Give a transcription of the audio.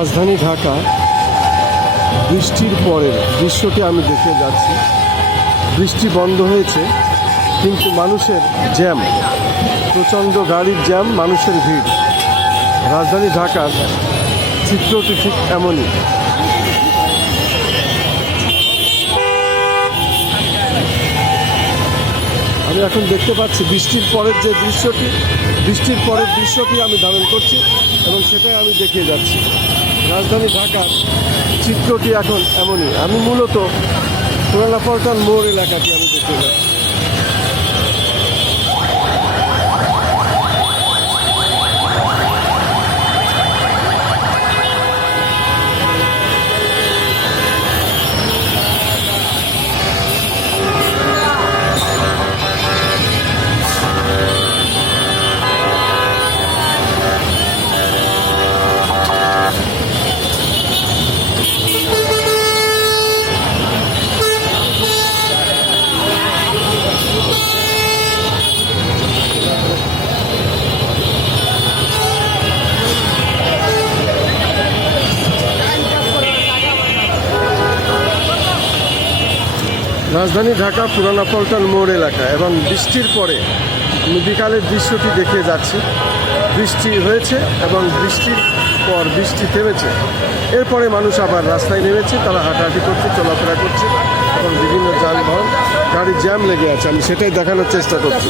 রাজধানী ঢাকা বৃষ্টির পরের দৃশ্যটি আমি দেখে যাচ্ছি। বৃষ্টি বন্ধ হয়েছে কিন্তু মানুষের জ্যাম, প্রচণ্ড গাড়ির জ্যাম, মানুষের ভিড়। রাজধানী ঢাকার চিত্রটি ঠিক এমনই। আমি এখন দেখতে পাচ্ছি বৃষ্টির পরের যে দৃশ্যটি, বৃষ্টির পরের দৃশ্যটি আমি ধারণ করছি এবং সেটাই আমি দেখিয়ে যাচ্ছি। রাজধানী ঢাকার চিত্রটি এখন এমনই। আমি মূলত পুরানা পল্টন মোড় এলাকাটি আমি দেখিয়ে যাচ্ছি। রাজধানী ঢাকা পুরানা পল্টন মোড় এলাকা এবং বৃষ্টির পরে বিকালের দৃশ্যটি দেখে যাচ্ছি। বৃষ্টি হয়েছে এবং বৃষ্টির পর বৃষ্টি থেমেছে, এরপরে মানুষ আবার রাস্তায় নেমেছে, তারা হাঁটাহাঁটি করছে, চলাফেরা করছে এবং বিভিন্ন যানবাহন গাড়ির জ্যাম লেগে আছে। আমি সেটাই দেখানোর চেষ্টা করছি।